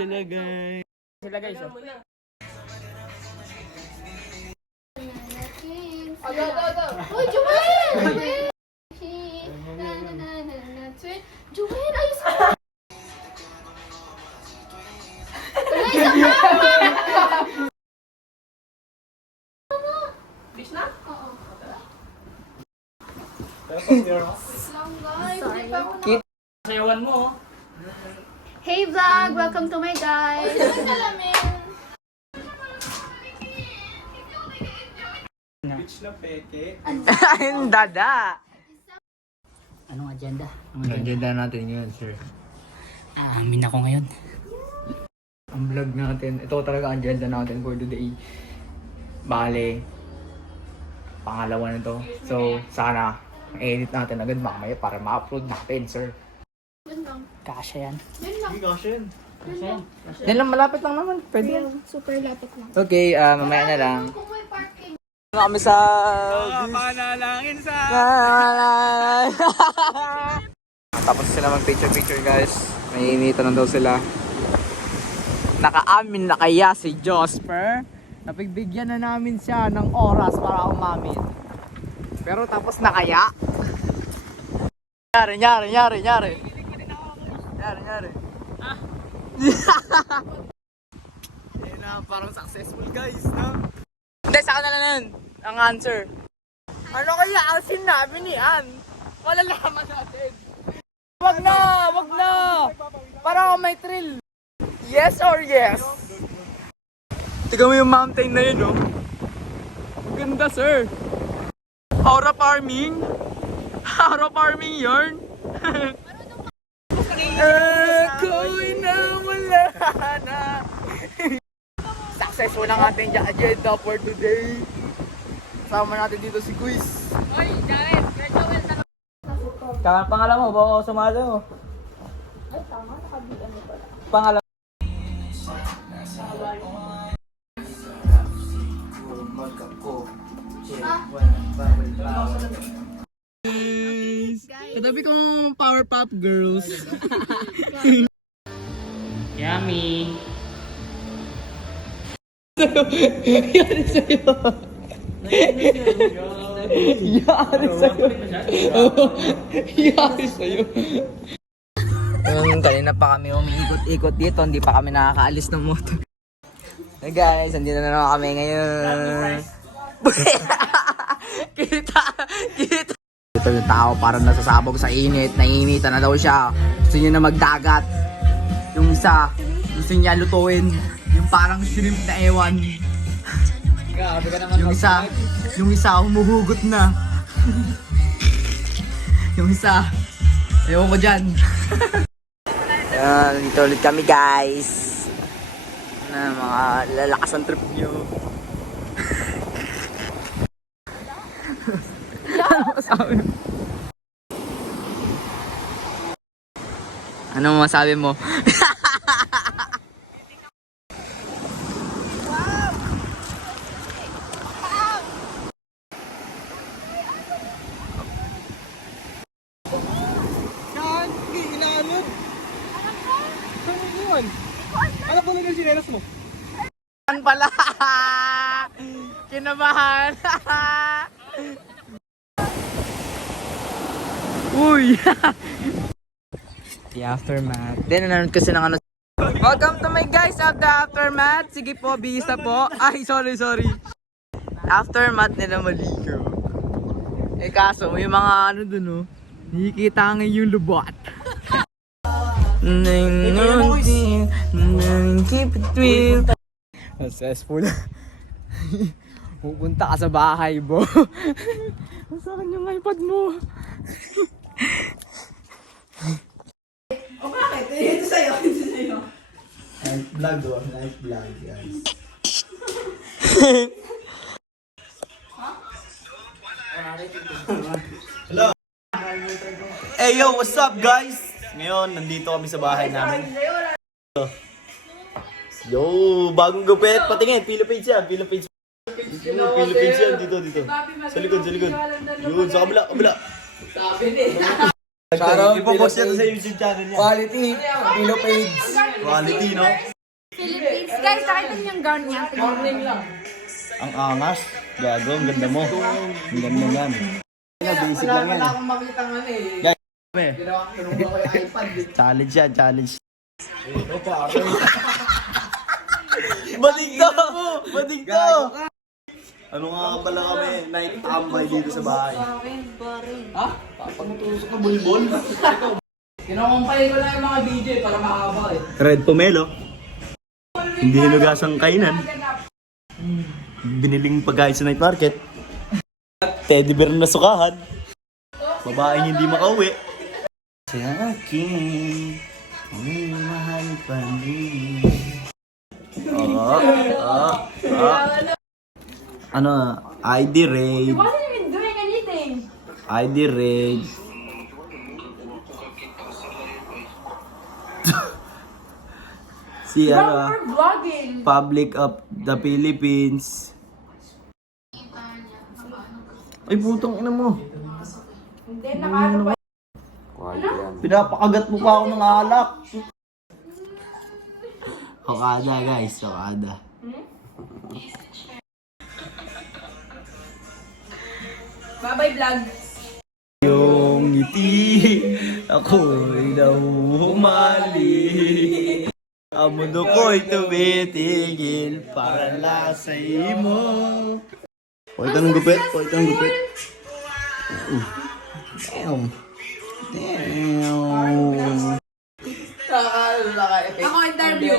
sila guys. Sila guys, oh. Go, go, go. Uy, Joel! Na, na, na, na, na. Joel, ayos ka! Wala, isa pa! Bis na? Oo. Tapos your Lang, guys. Hindi pa ako Kit. Sayawan mo, oh. Hey vlog! Welcome to my guys! Bitch na peke. Ang dada. Anong agenda? Anong Ang agenda? agenda natin ngayon, sir. Ah, amin ako ngayon. Ang vlog natin, ito talaga ang agenda natin for today. Bale, pangalawa na to. So, sana, edit natin agad mamaya para ma-upload natin, sir. Kasha yan. Kasha yan. Lang, malapit lang naman. Pwede yan. Super lapit lang. Okay, ah, mamaya na lang. Parking. Kami sa... Panalangin sa... Tapos sila mag-picture-picture guys. May inita na daw sila. Nakaamin na kaya si Josper. Napigbigyan na namin siya ng oras para umamin. Pero tapos na kaya? Nyari, nyari, nyari, nyari. Ayun na, parang successful guys, no? Hindi, sa kanila na yun. Ang answer. Ano kaya ang sinabi ni Ann? Malalaman natin. Wag na! Wag na! Para ako may thrill. Yes or yes? Tignan mo yung mountain na yun, oh. Ang Ganda, sir. Aura farming? Aura farming yarn? Ako'y nawala na. Successful ang ating agenda for today. Kasama natin dito si Quiz. Kaya pangalawa mo, baka sumalo mo. Ay, tama, nakabilan mo pala. Pangalawa. Katabi kong Powerpuff Girls. Yummy. Yari sa'yo. Yari sa'yo. Yari sa'yo. Um, kanina pa kami umiikot-ikot dito, hindi pa kami nakakaalis ng motor. Hey guys, andito na naman kami ngayon. kita, kita. Ito yung tao parang nasasabog sa init, nainitan na daw siya. Gusto niya na magdagat. Yung isa, gusto niya lutuin. Parang shrimp na ewan. Grabe ka naman. Yung isa, yung isa humuhugot na. yung isa, ewan ko dyan. Yan, dito ulit kami guys. Na mga lalakas ang trip nyo. ano masabi mo? Ano masabi mo? Yan! Hindi, inaanod! Saan mo ko na yung sinelas mo. Yan pala! Kinabahan! Uy! The aftermath. Then, nanonood kasi ng ano. Welcome to my guys at the aftermath. Sige po, bisa po. Ay, sorry, sorry. Aftermath nila maligo. Eh kaso, may mga ano dun oh. Nakikita nga yung lubot. Keep it real. Successful. Pupunta ka sa bahay, bo. Saan yung iPad mo? Night vlog oh, night vlog guys. Hello. Hey yo, what's up guys? Ngayon, nandito kami sa bahay namin. Yo, bagong gupit. Patingin, Philippines yan, Philippines. Yo, Philippines yan, dito, dito. Sa likod, sa likod. Yun, sa kabila, kabila. Shoutout, Ipopost yan sa YouTube channel niya. Quality, Philippines. Quality, no? Philippines. Guys, nakita niyo yung gown niya. Morning lang. Ang angas. Gago, ang ganda mo. Ang ganda yan. Basic lang yan. wala akong makita nga eh. Guys, Ginawa ko nung ako yung iPad. Challenge yan, challenge. Badig to! Badig to! Ano nga pala kami, night tambay dito sa bahay. Ha? Papagtusok ka bulbol? Kinakumpay ko lang yung mga DJ para mahaba eh. Red pomelo. Hindi hinugasang kainan. Biniling pagkain sa night market. Teddy bear na sukahan. Babaeng hindi makauwi. Sa akin, may mahal pa rin. Oo, oo, oo. Ano, ID raid, wasn't even doing anything. ID raid. si ano, ah, We're vlogging. Public of the Philippines. Ay, putong ina mo. Hindi, nakaano pa. Pinapakagat mo pa ako ng alak. Okada guys, Okada. Bye-bye vlog. Yung ngiti, ako'y nahuhumali. Ang mundo ko'y tumitigil para lang sa imo. Pakita ng gupit, pakita ng gupit. Damn. Damn. Ako interview.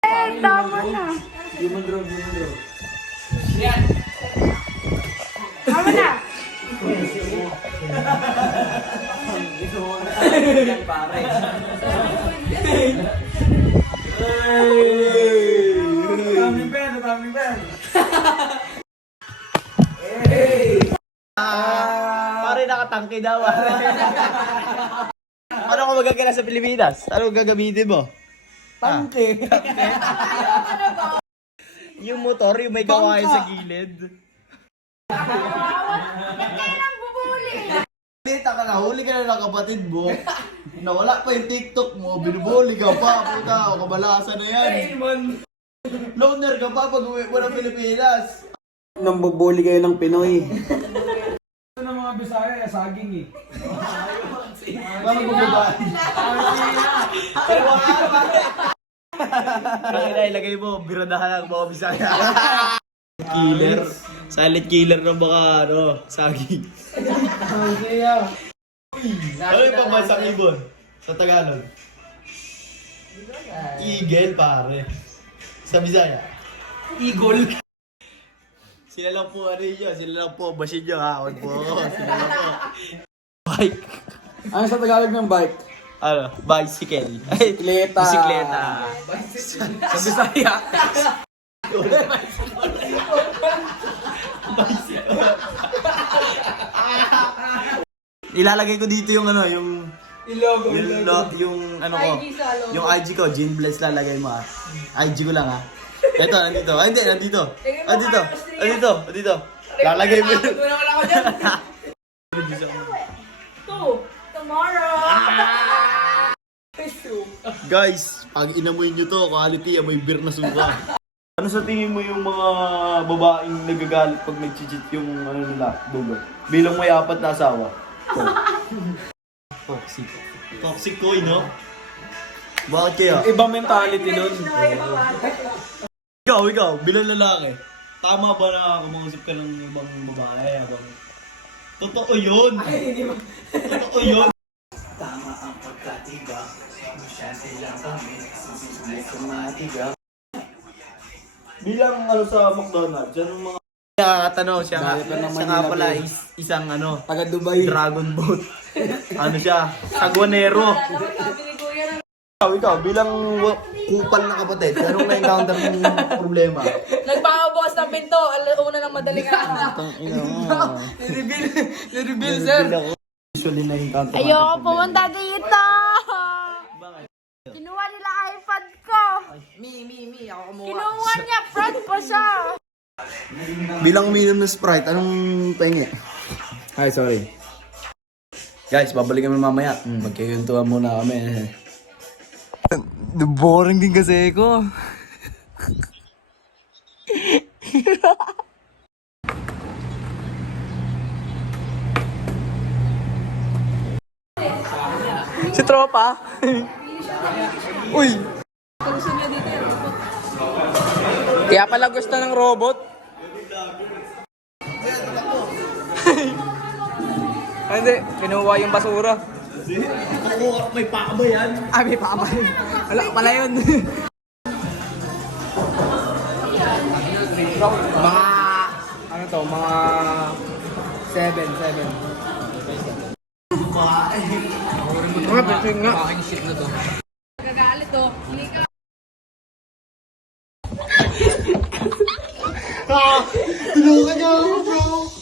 Eh, tama na. Human drone, human drone. Tama na. Daming Nakatangke daw. ano kung magagana sa Pilipinas? Ano gagamitin mo? Tangke. Yung motor, yung may kawayan sa gilid. Ba't kayo nang bubuli? Dita ka na, huli ka na ng kapatid mo. Nawala pa yung TikTok mo, binubuli ka pa, puta, o kabalasan na yan. Loner ka pa pag uwi mo ng Pilipinas. Nang bubuli kayo ng Pinoy. Ng mga Bisaya, saging eh. Paano bumaba? Kaya na ilagay mo, biradahan ang mga Bisaya. killer. Silent killer ng baka, ano, saging. Ano yung pambansang ibon? Sa Tagalog? Eagle, pare. Sa Bisaya? Eagle. Sila lang po ano yun, sila lang po, basin nyo ha, huwag po, sila lang po. Bike. Ano sa Tagalog ng bike? Ano, bicycle. Bisikleta. Bisikleta. Sa Bisaya. Ilalagay ko dito yung ano, yung Ilogo, yung, lo- yung ano ko, yung IG ko, Jean Bless lalagay mo ah. IG ko lang ah. Ito, nandito. Ay, hindi, nandito. Nandito, nandito, nandito. Lalagay mo yun. Wala ko dyan. Two. Tomorrow. Guys, pag inamoy nyo to, quality, amoy beer na suka. ano sa tingin mo yung mga babaeng nagagalit pag nag-cheat yung ano nila, bugo? Bilang may apat na asawa. Toxic. Toxic ko, no? Bakit kaya? Iba mentality nun. Ikaw, ikaw, bilang lalaki, tama ba na kumausap ka ng ibang babae habang... Totoo yun! Totoo yun! Tama ang pagkatiga, masyante lang kami, susunod sa matiga. Bilang ano sa McDonald's, yan ang mga... Nakakatanong siya nga, Dahil pa naman siya nga nila, pala is, isang ano, Taga Dubai. dragon boat. ano siya, sagwanero. Ikaw, ikaw, bilang wa- kupal na kapatid, anong na-encounter mong problema? Nagpapabukas ng pinto. Alauna ng madaling araw. Nireveal, nireveal sir. Usually na-encounter ko. Ayoko pumunta dito. Kinuha nila iPad ko. Me, me, me. Ako kumuha. Kinuha niya. Front pa siya. Bilang uminom ng Sprite, anong penge? Hi, sorry. Guys, babalik kami mamaya. Mm, Magkikwentuhan muna kami. Boring din kasi ako. si Tropa. Uy. Kaya pala gusto ng robot. Hindi, kinuha yung basura. Ako, may paa ba yan? Ah, may pakabay. Wala pala yun. mga, ano to, mga 7, 7. Mga pising nga. Aking shit na to. Gagalit oh. Hindi ka. Tulungan niyo ako, bro!